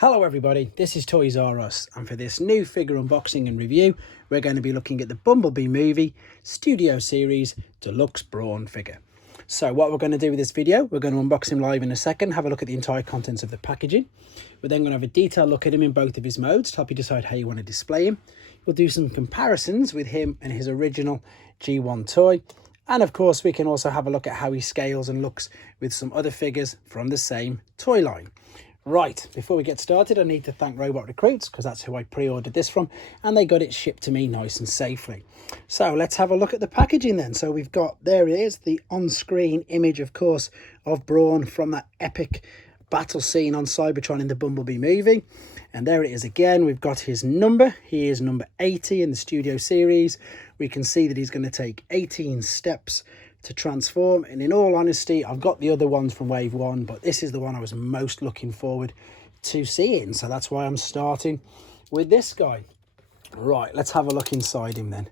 Hello everybody, this is Toys R Us, and for this new figure unboxing and review we're going to be looking at the Bumblebee movie Studio Series Deluxe Brawn figure. So what we're going to do with this video, we're going to unbox him live in a second, have a look at the entire contents of the packaging. We're then going to have a detailed look at him in both of his modes to help you decide how you want to display him. We'll do some comparisons with him and his original G1 toy, and of course we can also have a look at how he scales and looks with some other figures from the same toy line. Right, before we get started, I need to thank Robot Recruits because that's who I pre-ordered this from, and they got it shipped to me nice and safely. So let's have a look at the packaging then. So we've got, there it is, the on-screen image, of course, of Brawn from that epic battle scene on Cybertron in the Bumblebee movie. And there it is again. We've got his number. He is number 80 in the Studio Series. We can see that he's going to take 18 steps to transform, and in all honesty I've got the other ones from wave 1, but this is the one I was most looking forward to seeing, so that's why I'm starting with this guy. Right, let's have a look inside him then.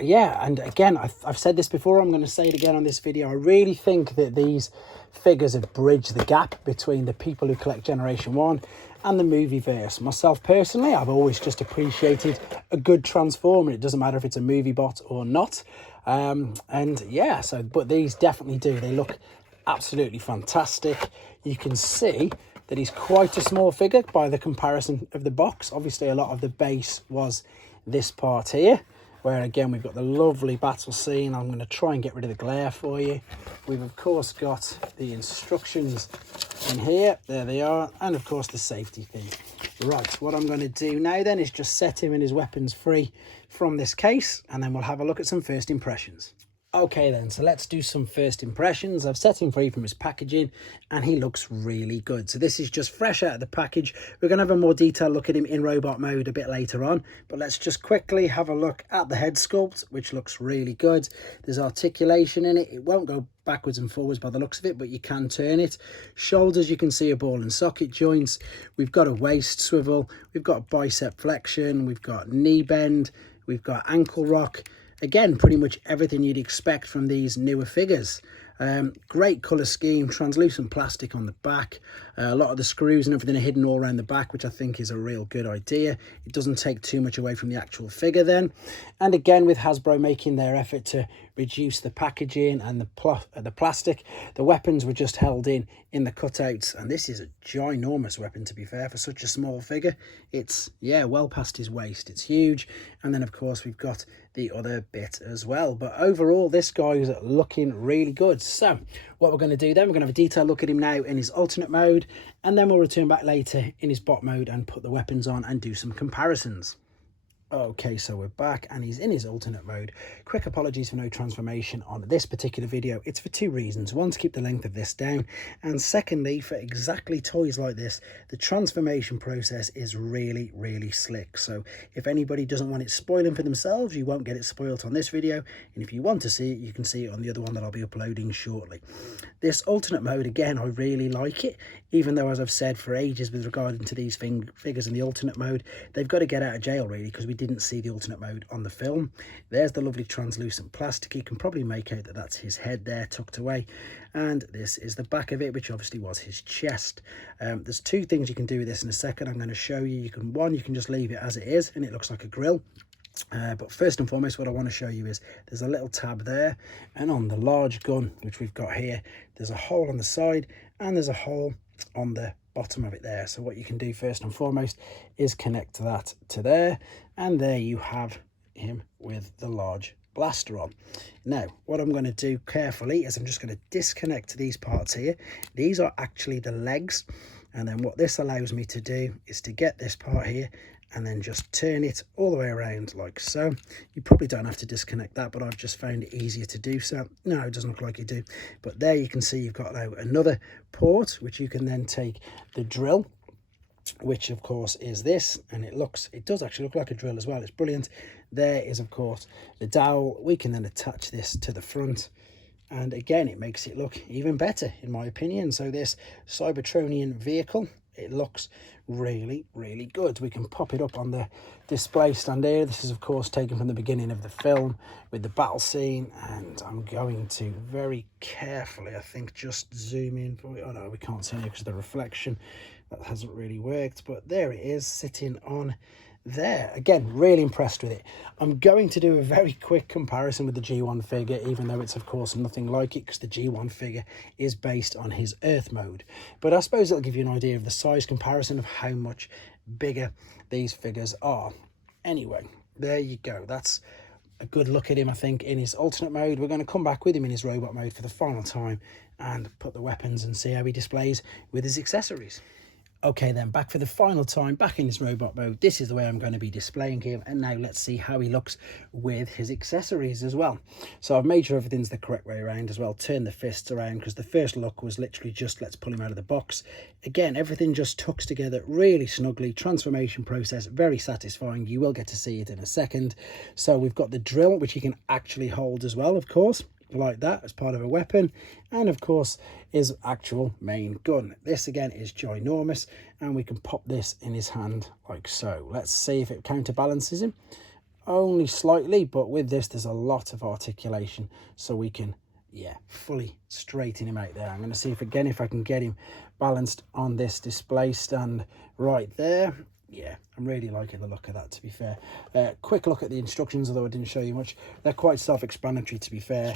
Yeah, and again, I've said this before, I'm going to say it again on this video. I really think that these figures have bridged the gap between the people who collect Generation 1 and the movie verse. Myself personally, I've always just appreciated a good transformer. It doesn't matter if it's a movie bot or not. And yeah, so but these definitely do. They look absolutely fantastic. You can see that he's quite a small figure by the comparison of the box. Obviously a lot of the base was this part here, where again we've got the lovely battle scene. I'm going to try and get rid of the glare for you. We've of course got the instructions in here, there they are, and of course the safety thing. Right, what I'm going to do now then is just set him and his weapons free from this case, and then we'll have a look at some first impressions. Okay then, so let's do some first impressions. I've set him free from his packaging and he looks really good. So this is just fresh out of the package. We're going to have a more detailed look at him in robot mode a bit later on, but let's just quickly have a look at the head sculpt, which looks really good. There's articulation in it. It won't go backwards and forwards by the looks of it, but you can turn it. Shoulders, you can see a ball and socket joints. We've got a waist swivel. We've got bicep flexion. We've got knee bend. We've got ankle rock. Again, pretty much everything you'd expect from these newer figures. Great colour scheme, translucent plastic on the back. A lot of the screws and everything are hidden all around the back, which I think is a real good idea. It doesn't take too much away from the actual figure then. And again, with Hasbro making their effort to reduce the packaging and the plastic, the weapons were just held in the cutouts. And this is a ginormous weapon, to be fair, for such a small figure. It's, yeah, well past his waist. It's huge. And then, of course, we've got the other bit as well. But overall, this guy is looking really good. So what we're going to do then, we're going to have a detailed look at him now in his alternate mode, and then we'll return back later in his bot mode and put the weapons on and do some comparisons. Okay, so we're back and he's in his alternate mode. Quick apologies for no transformation on this particular video. It's for two reasons. One, to keep the length of this down, and secondly, for exactly toys like this, the transformation process is really, really slick. So if anybody doesn't want it spoiling for themselves, you won't get it spoiled on this video. And if you want to see it, you can see it on the other one that I'll be uploading shortly. This alternate mode, again, I really like it, even though, as I've said for ages with regard to these figures in the alternate mode, they've got to get out of jail really, because we didn't see the alternate mode on the film. There's the lovely translucent plastic. You can probably make out that that's his head there tucked away, and this is the back of it, which obviously was his chest. There's two things you can do with this in a second. I'm going to show you. You can just leave it as it is and it looks like a grill. But first and foremost, what I want to show you is there's a little tab there, and on the large gun which we've got here, there's a hole on the side and there's a hole on the bottom of it there. So what you can do first and foremost is connect that to there, and there you have him with the large blaster on. Now what I'm going to do carefully is I'm just going to disconnect these parts here. These are actually the legs, and then what this allows me to do is to get this part here and then just turn it all the way around like so. You probably don't have to disconnect that, but I've just found it easier to do so. No, it doesn't look like you do, but there you can see you've got now another port which you can then take the drill, which of course is this, and it does actually look like a drill as well. It's brilliant. There is of course the dowel. We can then attach this to the front, and again it makes it look even better in my opinion. So this Cybertronian vehicle, it looks really, really good. We can pop it up on the display stand here. This is of course taken from the beginning of the film with the battle scene, and I'm going to very carefully, I think, just zoom in for you. Oh no, we can't see it because of the reflection. that hasn't really worked, but there it is sitting on there. Again, really impressed with it. I'm going to do a very quick comparison with the G1 figure, even though it's of course nothing like it, because the G1 figure is based on his Earth mode. But I suppose it'll give you an idea of the size comparison of how much bigger these figures are. Anyway, there you go. That's a good look at him, I think, in his alternate mode. We're going to come back with him in his robot mode for the final time and put the weapons and see how he displays with his accessories. Okay then, back for the final time, back in his robot mode. This is the way I'm going to be displaying him, and now let's see how he looks with his accessories as well. So I've made sure everything's the correct way around as well. Turn the fists around, because the first look was literally just let's pull him out of the box. Again, everything just tucks together really snugly. Transformation process, very satisfying. You will get to see it in a second. So we've got the drill, which he can actually hold as well, of course, like that, as part of a weapon, and of course his actual main gun. This again is ginormous, and we can pop this in his hand like so. Let's see if it counterbalances him. Only slightly, but with this there's a lot of articulation, so we can, yeah, fully straighten him out there. I'm going to see if again if I can get him balanced on this display stand right there. Yeah, I'm really liking the look of that, to be fair. Quick look at the instructions, although I didn't show you much. They're quite self-explanatory, to be fair.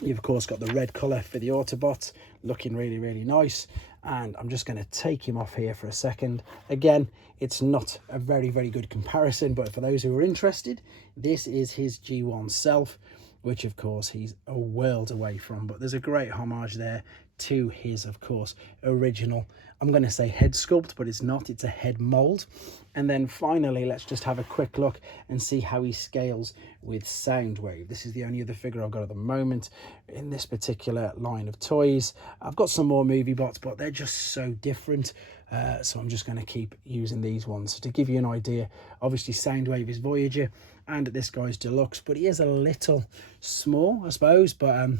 You've, of course, got the red colour for the Autobot, looking really, really nice. And I'm just going to take him off here for a second. Again, it's not a very, very good comparison, but for those who are interested, this is his G1 self, which, of course, he's a world away from. But there's a great homage there to his, of course, original, I'm going to say head sculpt, but it's not, it's a head mold. And then finally, let's just have a quick look and see how he scales with Soundwave. This is the only other figure I've got at the moment in this particular line of toys. I've got some more movie bots, but they're just so different. So I'm just going to keep using these ones. So to give you an idea, obviously Soundwave is Voyager and this guy's Deluxe, but he is a little small, I suppose, but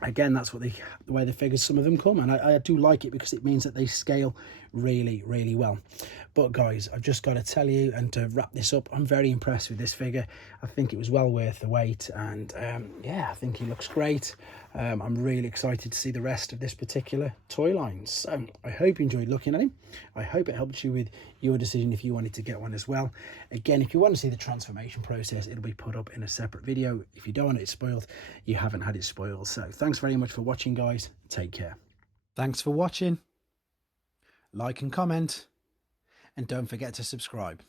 again, that's what the way the figures, some of them come, and I do like it because it means that they scale really, really well. But guys, I've just got to tell you, and to wrap this up, I'm very impressed with this figure. I think it was well worth the wait, and yeah, I think he looks great. I'm really excited to see the rest of this particular toy line. So I hope you enjoyed looking at him. I hope it helped you with your decision if you wanted to get one as well. Again, if you want to see the transformation process, it'll be put up in a separate video. If you don't want it spoiled, you haven't had it spoiled. So thanks very much for watching, guys. Take care. Thanks for watching. Like and comment, and don't forget to subscribe.